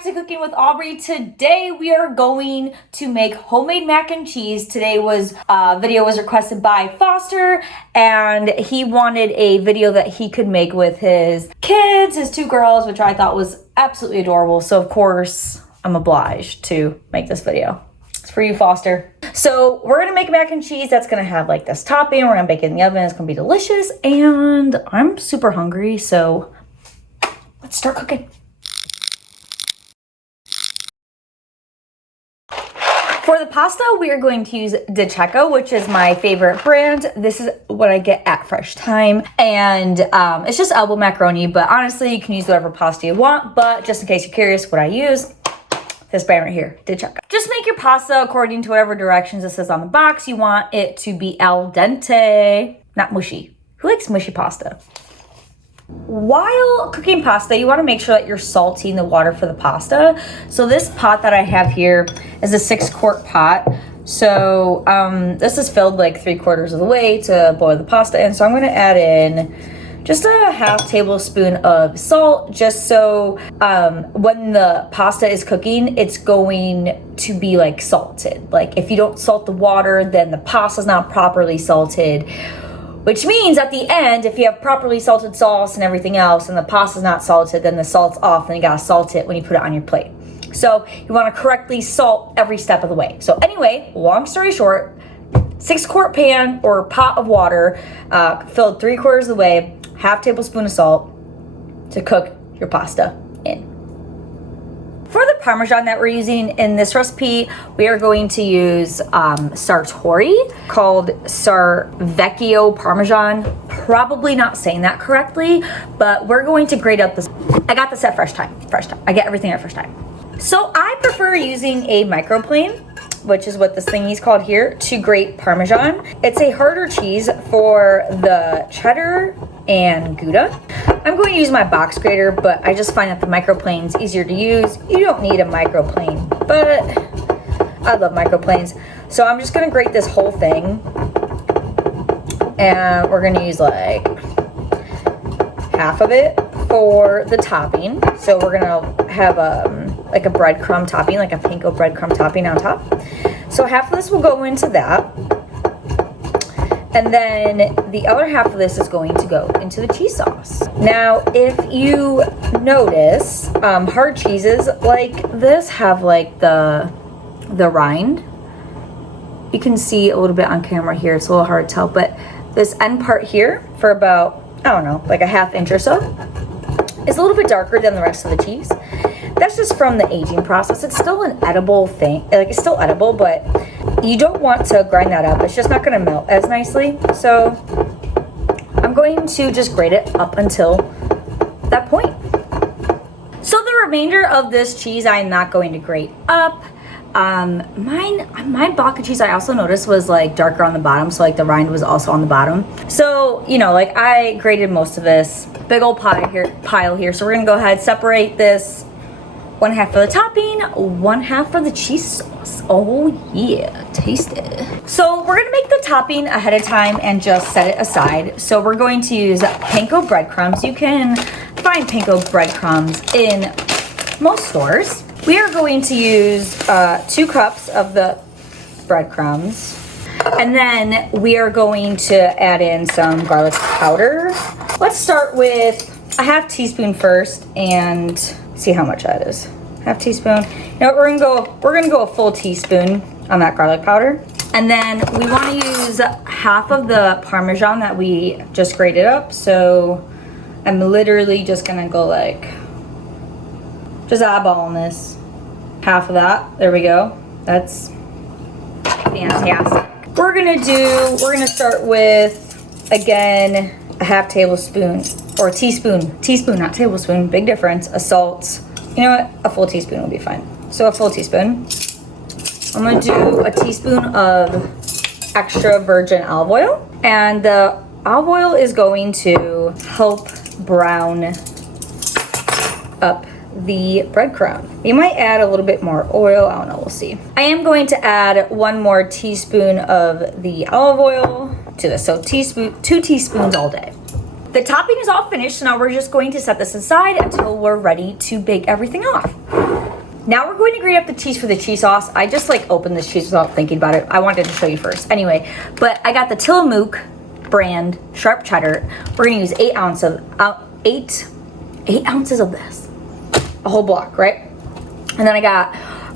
back to Cooking with Aubrey. Today we are going to make homemade mac and cheese. Today video was requested by Foster, and he wanted a video that he could make with his kids, his two girls, which I thought was absolutely adorable. So of course I'm obliged to make this video. It's for you, Foster. So we're gonna make mac and cheese that's gonna have like this topping. We're gonna bake it in the oven. It's gonna be delicious, and I'm super hungry, so let's start cooking. For the pasta, we are going to use Cecco, which is my favorite brand. This is what I get at Fresh Thyme, and it's just elbow macaroni, but honestly, you can use whatever pasta you want, but just in case you're curious what I use, this brand right here, Cecco. Just make your pasta according to whatever directions it says on the box. You want it to be al dente, not mushy. Who likes mushy pasta? While cooking pasta, you want to make sure that you're salting the water for the pasta. So this pot that I have here is a 6-quart pot. So this is filled like 3/4 of the way to boil the pasta in. So I'm going to add in just a 1/2 tablespoon of salt, just so when the pasta is cooking, it's going to be like salted. Like if you don't salt the water, then the pasta's not properly salted. Which means at the end, if you have properly salted sauce and everything else and the pasta's not salted, then the salt's off and you gotta salt it when you put it on your plate. So you wanna correctly salt every step of the way. So anyway, long story short, 6-quart pan or pot of water, filled 3/4 of the way, 1/2 tablespoon of salt to cook your pasta in. For the Parmesan that we're using in this recipe, we are going to use Sartori, called Sarvecchio Parmesan. Probably not saying that correctly, but we're going to grate up this. I got this at Fresh Thyme. I get everything at Fresh Thyme. So I prefer using a microplane, which is what this thingy's called here, to grate Parmesan. It's a harder cheese for the cheddar and Gouda. I'm going to use my box grater, but I just find that the microplane's easier to use. You don't need a microplane, but I love microplanes. So I'm just gonna grate this whole thing, and we're gonna use like 1/2 of it for the topping. So we're gonna have like a breadcrumb topping, like a panko breadcrumb topping on top. So 1/2 of this will go into that. And then the other 1/2 of this is going to go into the cheese sauce. Now, if you notice, hard cheeses like this have like the rind. You can see a little bit on camera here. It's a little hard to tell, but this end part here for about, I don't know, like a 1/2 inch or so is a little bit darker than the rest of the cheese. That's just from the aging process. It's still an edible thing. Like, it's still edible, but you don't want to grind that up. It's just not going to melt as nicely. So I'm going to just grate it up until that point. So the remainder of this cheese I'm not going to grate up. My block of cheese I also noticed was like darker on the bottom, so like the rind was also on the bottom. So, you know, like I grated most of this big old pile here. So we're gonna go ahead, separate this 1/2 for the topping, 1/2 for the cheese sauce. Oh yeah, taste it. So we're gonna make the topping ahead of time and just set it aside. So we're going to use panko breadcrumbs. You can find panko breadcrumbs in most stores. We are going to use 2 cups of the breadcrumbs, and then we are going to add in some garlic powder. Let's start with a 1/2 teaspoon first and see how much that is. 1/2 teaspoon. You know what, we're gonna go a full teaspoon on that garlic powder. And then we wanna use 1/2 of the Parmesan that we just grated up. So I'm literally just gonna go like, just eyeballing this. 1/2 of that, there we go. That's fantastic. We're gonna start with, again, a 1/2 tablespoon, or teaspoon, not tablespoon, big difference, of salt. You know what, a full teaspoon will be fine. So a full teaspoon. I'm gonna do a teaspoon of extra virgin olive oil. And the olive oil is going to help brown up the breadcrumb. You might add a little bit more oil, I don't know, we'll see. I am going to add 1 more teaspoon of the olive oil to this, so 2 teaspoons all day. The topping is all finished, so now we're just going to set this aside until we're ready to bake everything off. Now we're going to grate up the cheese for the cheese sauce. I just like opened this cheese without thinking about it. I wanted to show you first. Anyway, but I got the Tillamook brand sharp cheddar. We're gonna use 8 ounces of this. A whole block, right? And then I got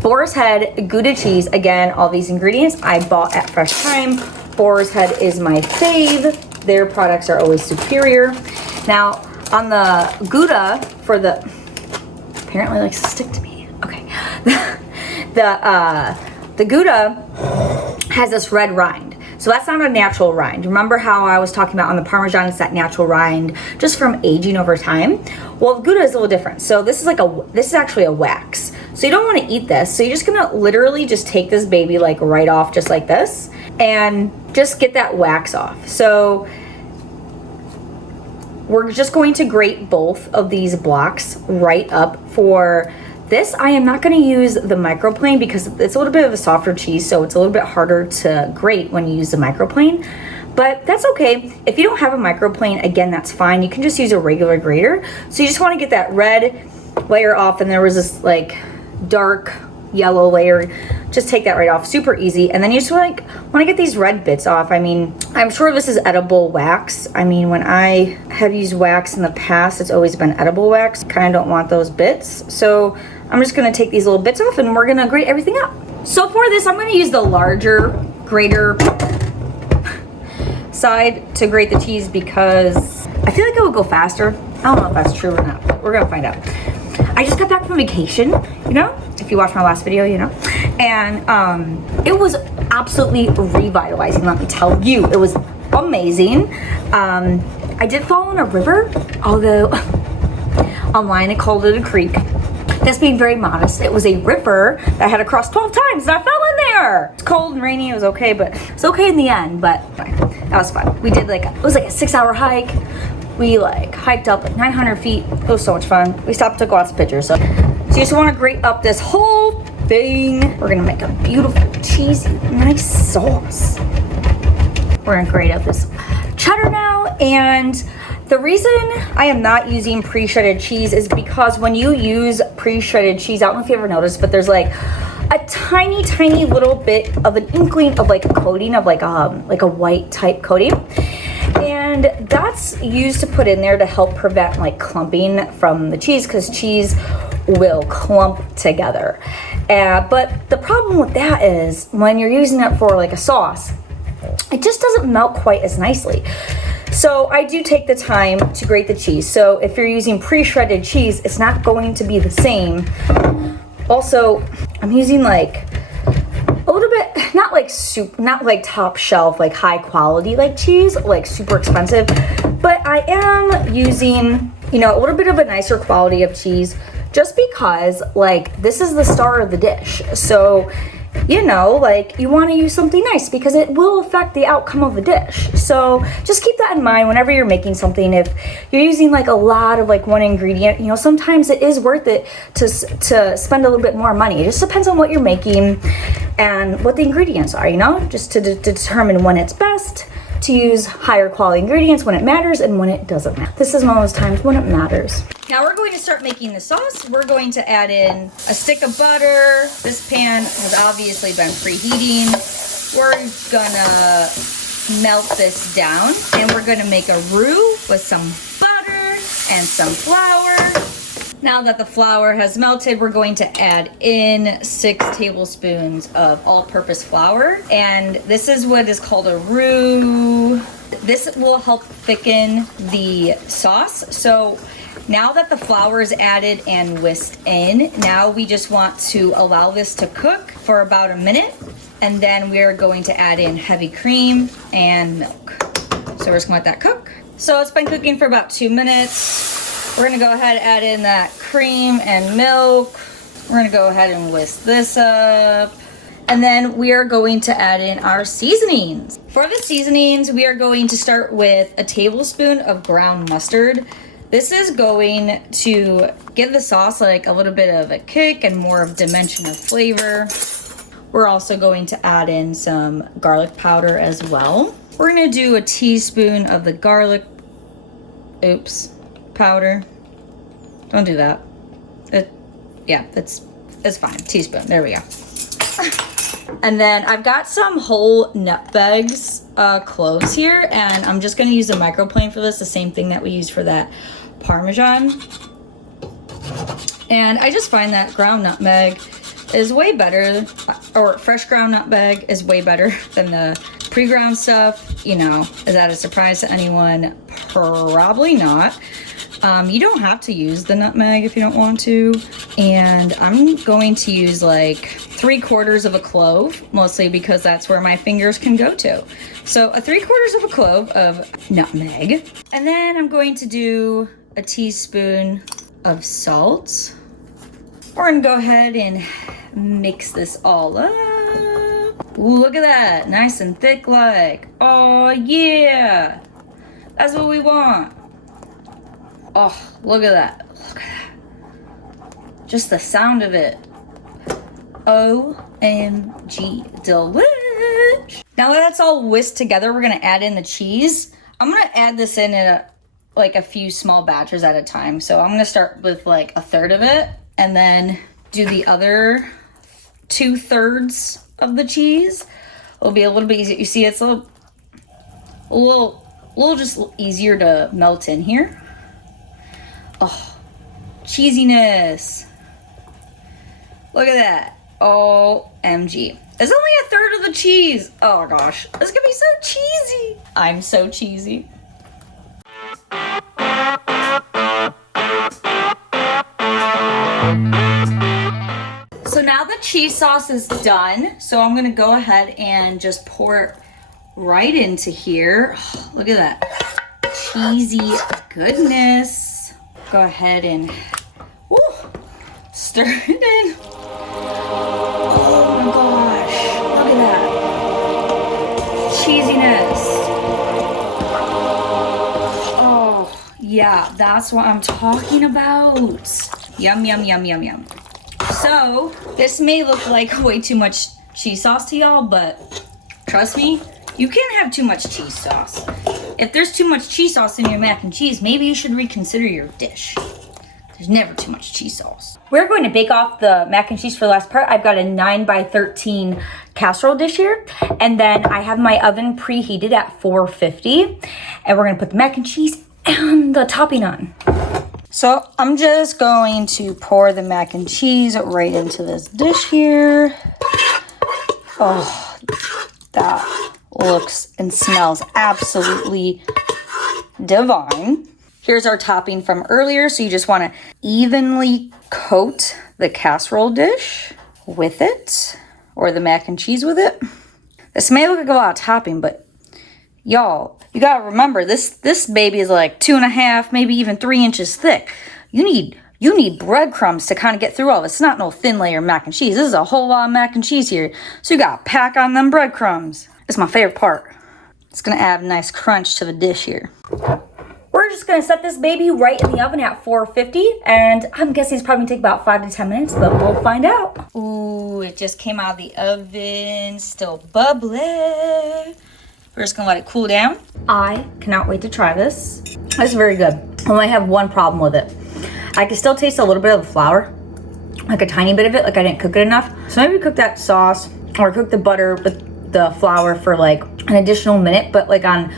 Boar's Head Gouda cheese. Again, all these ingredients I bought at Fresh Thyme. Boar's Head is my fave. Their products are always superior. Now, on the Gouda for the, apparently likes to stick to me. Okay. The Gouda has this red rind. So that's not a natural rind. Remember how I was talking about on the Parmesan, it's that natural rind just from aging over time? Well, the Gouda is a little different. So this is this is actually a wax. So you don't want to eat this. So you're just gonna literally just take this baby like right off just like this and just get that wax off. So we're just going to grate both of these blocks right up. For this, I am not going to use the microplane because it's a little bit of a softer cheese, so it's a little bit harder to grate when you use the microplane. But that's okay. If you don't have a microplane, again, that's fine. You can just use a regular grater. So you just want to get that red layer off, and there was this like dark yellow layer. Just take that right off, super easy. And then you just want to get these red bits off. I mean, I'm sure this is edible wax. I mean, when I have used wax in the past, it's always been edible wax. Kind of don't want those bits. So I'm just gonna take these little bits off and we're gonna grate everything up. So for this, I'm gonna use the larger grater side to grate the cheese because I feel like it would go faster. I don't know if that's true or not, but we're gonna find out. I just got back from vacation, you know, if you watched my last video, you know, and it was absolutely revitalizing, let me tell you. It was amazing. I did fall in a river, although online it called it a creek. That's being very modest. It was a river that I had to cross 12 times and I fell in there. It's cold and rainy, it was okay, but it's okay in the end, but that was fun. We did it was like a 6-hour hike. We hiked up 900 feet. It was so much fun. We stopped, took lots of pictures. So you just want to grate up this whole thing. We're gonna make a beautiful, cheesy, nice sauce. We're gonna grate up this cheddar now, and the reason I am not using pre-shredded cheese is because when you use pre-shredded cheese, I don't know if you ever noticed, but there's like a tiny, tiny little bit of an inkling of like a coating of like a white type coating. And that's used to put in there to help prevent like clumping from the cheese, because cheese will clump together. But the problem with that is when you're using it for like a sauce, it just doesn't melt quite as nicely. So I do take the time to grate the cheese. So if you're using pre-shredded cheese, it's not going to be the same. Also, I'm using like a little bit, not like top shelf, like high quality like cheese, like super expensive, but I am using, you know, a little bit of a nicer quality of cheese just because like this is the star of the dish. So, you know, like you want to use something nice because it will affect the outcome of the dish. So just keep that in mind whenever you're making something. If you're using like a lot of like one ingredient, you know, sometimes it is worth it to spend a little bit more money. It just depends on what you're making and what the ingredients are, you know, just to determine when it's best to use higher quality ingredients, when it matters and when it doesn't matter. This is one of those times when it matters. Now we're going to start making the sauce. We're going to add in a stick of butter. This pan has obviously been preheating. We're gonna melt this down and we're gonna make a roux with some butter and some flour. Now that the flour has melted, we're going to add in 6 tablespoons of all-purpose flour. And this is what is called a roux. This will help thicken the sauce. So now that the flour is added and whisked in, now we just want to allow this to cook for about a minute. And then we're going to add in heavy cream and milk. So we're just gonna let that cook. So it's been cooking for about 2 minutes. We're gonna go ahead and add in that cream and milk. We're gonna go ahead and whisk this up. And then we are going to add in our seasonings. For the seasonings, we are going to start with a tablespoon of ground mustard. This is going to give the sauce like a little bit of a kick and more of dimension of flavor. We're also going to add in some garlic powder as well. We're gonna do a teaspoon of the garlic, powder. Don't do that. Yeah, that's It's fine. Teaspoon. There we go. And then I've got some whole nutmegs, cloves here, and I'm just gonna use a microplane for this, the same thing that we used for that Parmesan. And I just find that ground nutmeg is way better, or fresh ground nutmeg is way better than the pre-ground stuff. You know, is that a surprise to anyone? Probably not. You don't have to use the nutmeg if you don't want to. And I'm going to use like 3/4 of a clove, mostly because that's where my fingers can go to. So a 3/4 of a clove of nutmeg. And then I'm going to do a teaspoon of salt. We're gonna go ahead and mix this all up. Ooh, look at that, nice and thick like. Oh yeah, that's what we want. Oh, look at that, look at that. Just the sound of it. OMG, delish. Now that that's all whisked together, we're gonna add in the cheese. I'm gonna add this in at a few small batches at a time. So I'm gonna start with like 1/3 of it and then do the other 2/3 of the cheese. It'll be a little bit easier. You see, it's a little just easier to melt in here. Oh, cheesiness. Look at that. OMG. It's only 1/3 of the cheese. Oh gosh, it's gonna be so cheesy. I'm so cheesy. So now the cheese sauce is done. So I'm gonna go ahead and just pour it right into here. Oh, look at that cheesy goodness. Go ahead and stir it in. Oh my gosh, look at that cheesiness. Oh yeah, that's what I'm talking about. Yum, yum, yum, yum, yum. So this may look like way too much cheese sauce to y'all, but trust me, you can't have too much cheese sauce. If there's too much cheese sauce in your mac and cheese, maybe you should reconsider your dish. There's never too much cheese sauce. We're going to bake off the mac and cheese for the last part. I've got a 9x13 casserole dish here. And then I have my oven preheated at 450. And we're gonna put the mac and cheese and the topping on. So I'm just going to pour the mac and cheese right into this dish here. Oh, that looks and smells absolutely divine. Here's our topping from earlier. So you just want to evenly coat the casserole dish with it, or the mac and cheese with it. This may look like a lot of topping, but y'all, you gotta remember this baby is like 2.5, maybe even 3 inches thick. You need breadcrumbs to kind of get through all this. It's not no thin layer mac and cheese. This is a whole lot of mac and cheese here. So you gotta pack on them breadcrumbs. It's my favorite part. It's gonna add a nice crunch to the dish here. We're just gonna set this baby right in the oven at 450, and I'm guessing it's probably gonna take about 5 to 10 minutes, but we'll find out. Ooh, it just came out of the oven, still bubbly. We're just gonna let it cool down. I cannot wait to try this. It's very good. I only have one problem with it. I can still taste a little bit of the flour, like a tiny bit of it, like I didn't cook it enough. So maybe cook that sauce or cook the butter with the flour for like an additional minute, but like on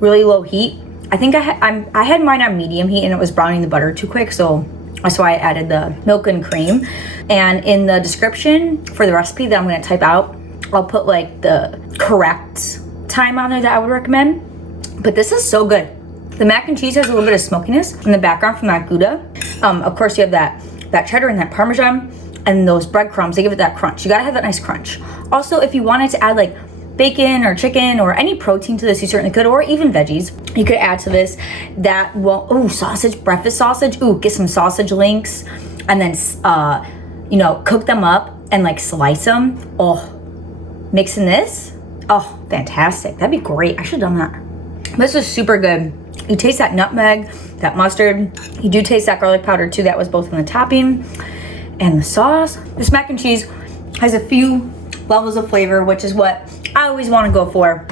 really low heat. I think I had mine on medium heat and it was browning the butter too quick, so that's why I added the milk and cream. And in the description for the recipe that I'm gonna type out, I'll put like the correct time on there that I would recommend. But this is so good. The mac and cheese has a little bit of smokiness in the background from that Gouda. Of course you have that cheddar and that Parmesan and those breadcrumbs, they give it that crunch. You gotta have that nice crunch. Also, if you wanted to add like bacon or chicken or any protein to this, you certainly could, or even veggies, you could add to this. That will, ooh, sausage, breakfast sausage. Ooh, get some sausage links and then, you know, cook them up and like slice them. Oh, mixing this. Oh, fantastic. That'd be great. I should have done that. This is super good. You taste that nutmeg, that mustard. You do taste that garlic powder too. That was both in the topping and the sauce. This mac and cheese has a few levels of flavor, which is what I always want to go for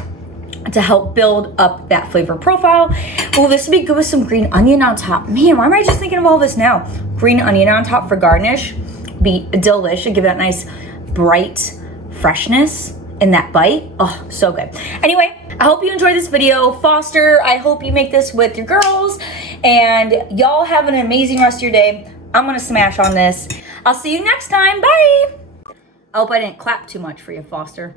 to help build up that flavor profile. Oh, this would be good with some green onion on top. Man, why am I just thinking of all this now? Green onion on top for garnish be delicious. Give it that nice, bright freshness in that bite. Oh, so good. Anyway, I hope you enjoyed this video. Foster, I hope you make this with your girls, and y'all have an amazing rest of your day. I'm gonna smash on this. I'll see you next time. Bye. I hope I didn't clap too much for you, Foster.